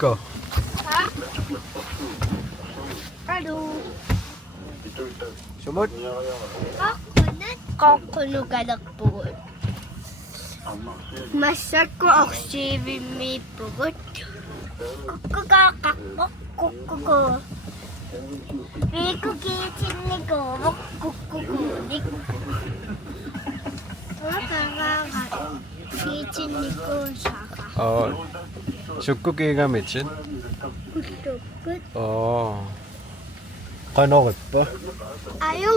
Go. Ha? Ano? Sumot. Qooqqunut ka nagpugot. Masarap ko oxygen may pugot. Kukuko. May kukitin ni ko. Kukukunik. Kitchen ni ko saka. Qooqqut gamit sin. Qooqqut. Kanokot pa. Ayaw.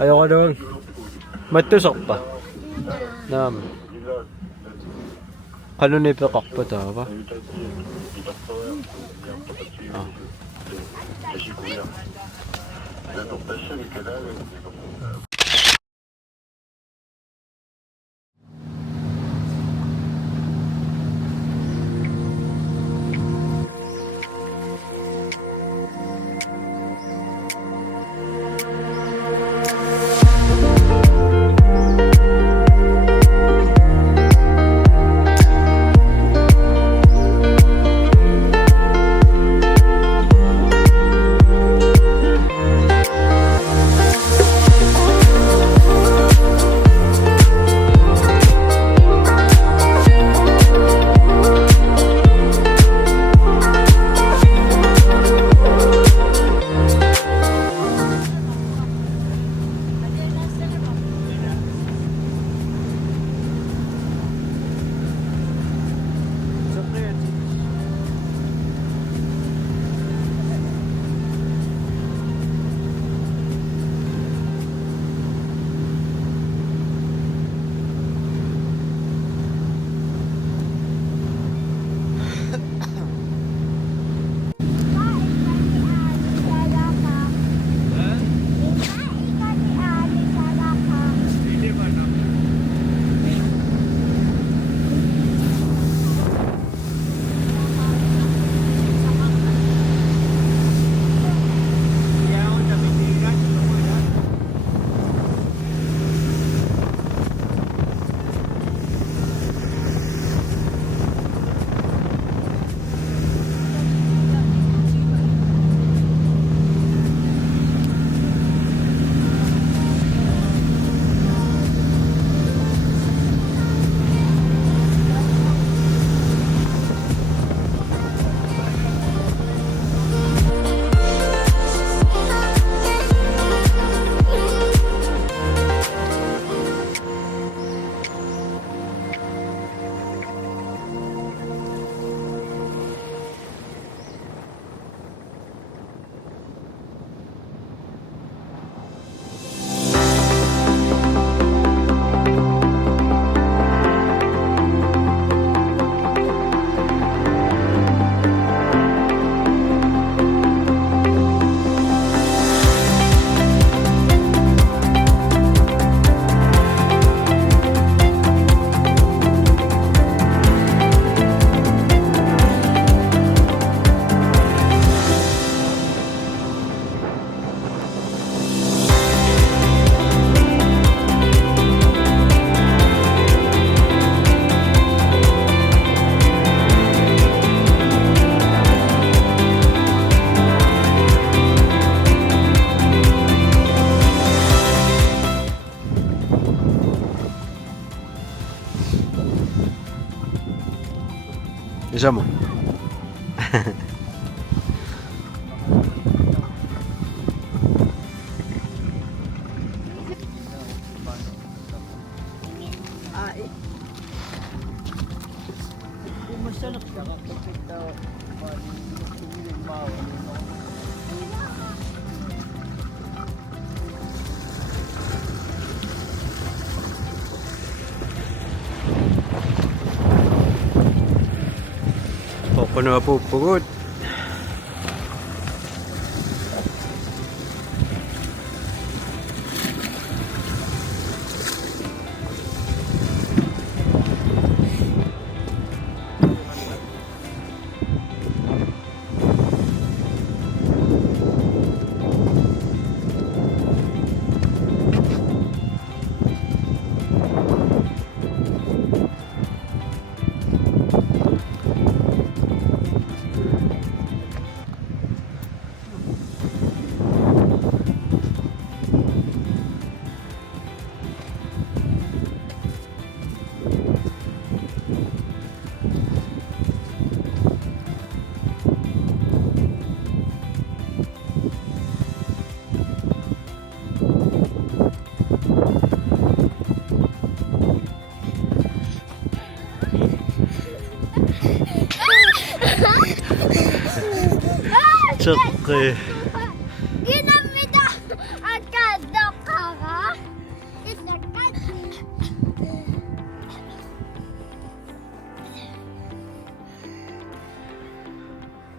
Ayaw ka doon. Matusok pa. Nam. Kanunipakak pa ta ba? Isa mo. Puno po pugod. Tsukki. Ginamita agad na kara. Isagad.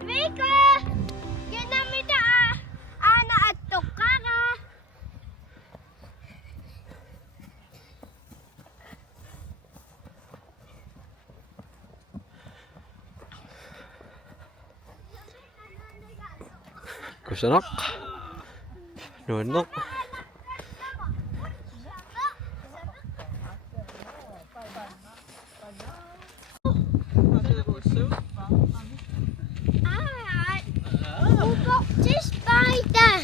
Mika! Ginamita ana at tukara. Kusanak. Nunok. Ubok si Spider.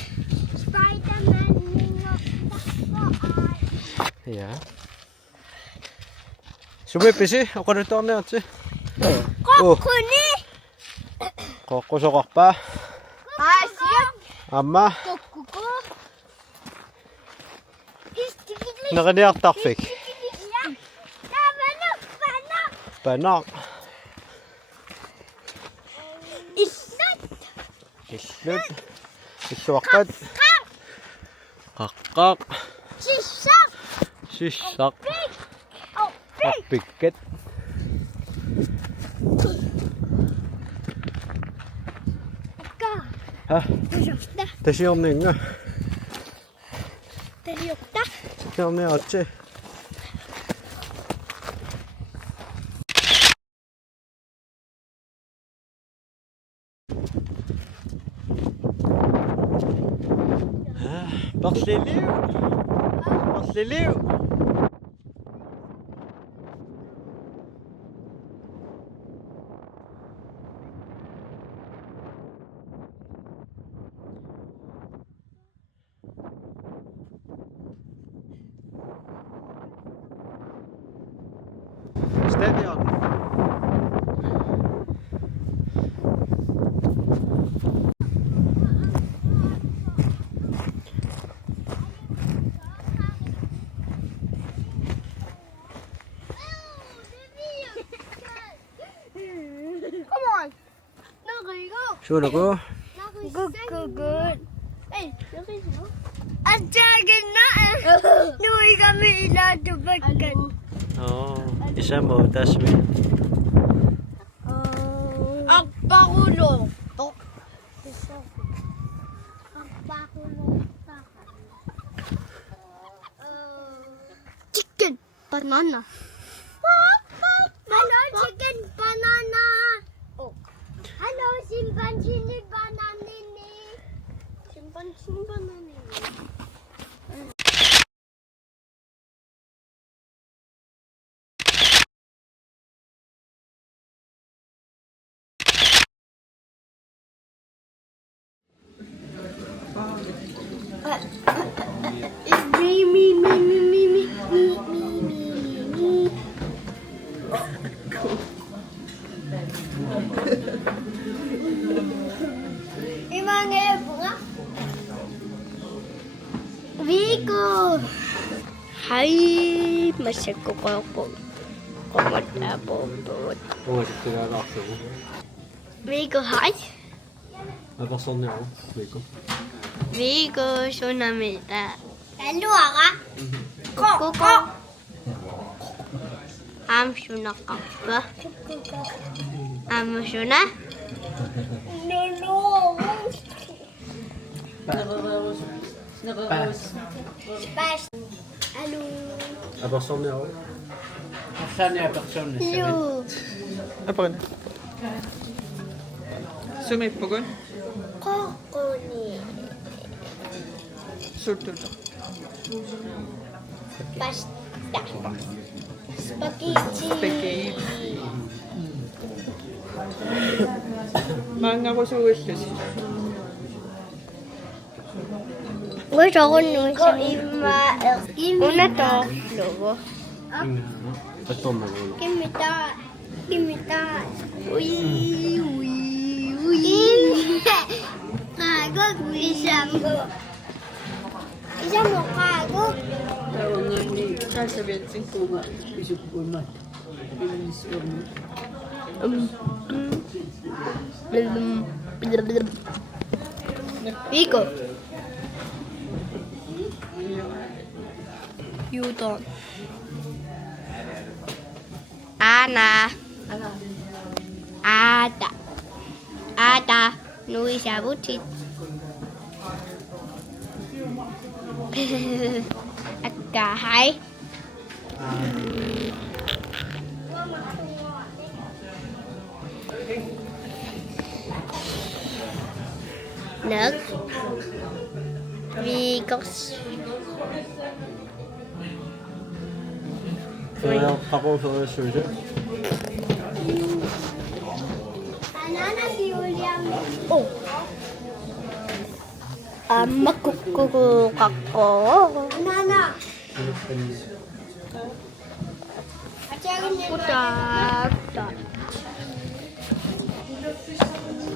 Spider-Man ningok takbo ay. Ja. Sumay pisi, ako rito kami at si. Qooqqunut. Kukusokak pa. Asya. Amma, Qooqqunut. Istigili. nakaniyak takfik. Panak. Panak. Isnat. Islud. Iswakat. Kakak. Sisak. Sisak. Pig. Oh, pig. Kakpiket. Ka. Ha? Tayokta. Tasi om ni nga. Tayokta. Tasi om ni atse. Bakliliw. Bakliliw. Steady on. Come on. Nakaigo. Sure ako. Good. Hey, nakaigo. At sagin na eh. Nuwi kami ilatubagkan. Oo. Isa mo, tas may. Ang pakulo. Ang pakulo. Chicken banana. Hello, chicken banana. Oh. Hello, chimpanzee banana. Chimpanzee banana. Me. Imangnya bunga. Viko. Hai, masih kokok. Komat apa? Oo, ito nga ako. Viko, hai. Apa sånn ja, Viko? Viko, sonamita. Kaluara. Koko. Am suna kappa. Am suna. No. Spash. Hello. Apa sånn ja. Sana person na siya. Hello. Apa kan? Sumay pogon? Qooqqunut. Surto. Pasta. Spaghetti. Spaghetti. Mga ko sa wishes. Gusto ko nung una to. Logo. Ito mo ulo. Kimita. Uy. Kagok, isang mo kagok. Tawangan ni sasabihin sing ko nga. Isip ko na. Bilis ko na. 이거. 유돈. 아나. 아다. 누이 사부티. 아까 하이. Nước vì có 하고 소리. 오 엄마 꾹꾹 갖고 나나 보자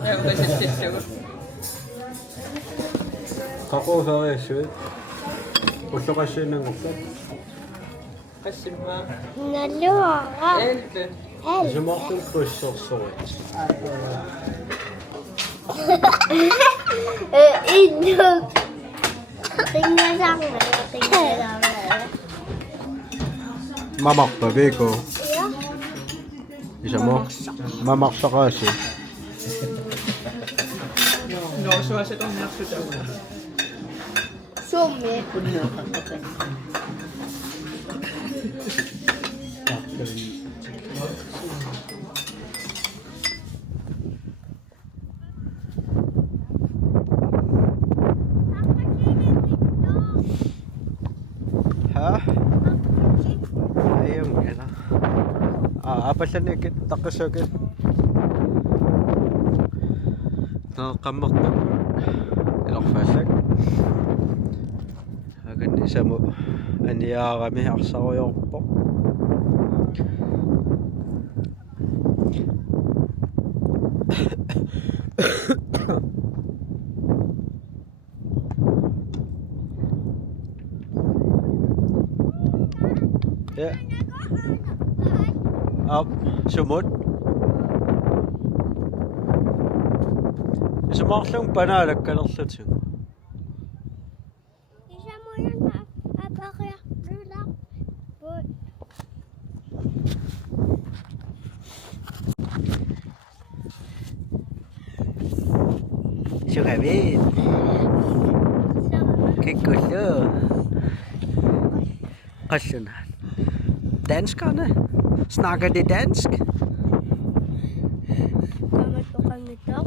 Ja, dat is het zo. 갖고 소리 술. 어디서 가시는 거죠? Kasima. 날려와 Elke. Je mag een kus of zoiets. 인형 땡겨상 땡겨상 Mamak pa, Biko. Isa mo? Mamak sa kasi. No, zoals het om nacht zo. 소매 Ha? Ayun, gano'n. Apat lang ikit, takas agad. Nakakamok naman. Ilang fasag. Agad isa mo. Aniya kami, aksa ko yung po. Yeah. Up, sumot. Sumaklang panalag ka lang sa tiyo. Isa mo yan apa kaya rulak but Sukabit. Qooqqut. Qooqqunut. Dansk na. Snakker det dansk? Gamit ko kami to.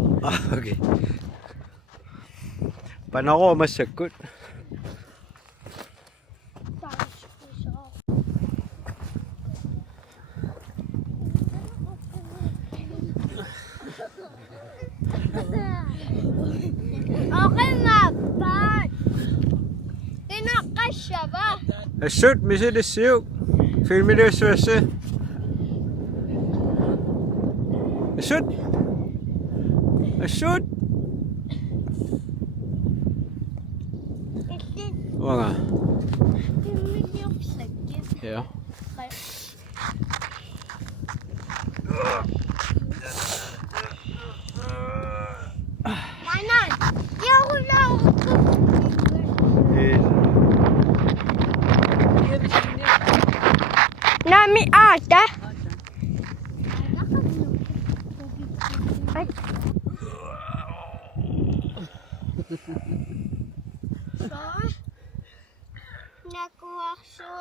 Okay. Paano ako masagot? Okay nga ba? Kinakasya ba? Shoot, missy det syv. Film det stresse. Shoot. Shoot. Hva da? Ja. Nanan, jeg ruller over på. Nami ata. Nakuha so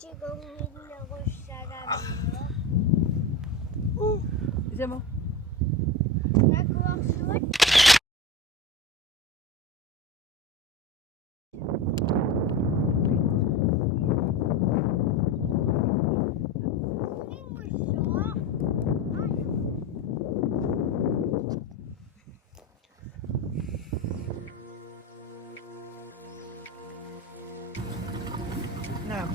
tigongin na ko sa rami. Isa mo. Nakuha so Nou.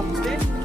kraftigt.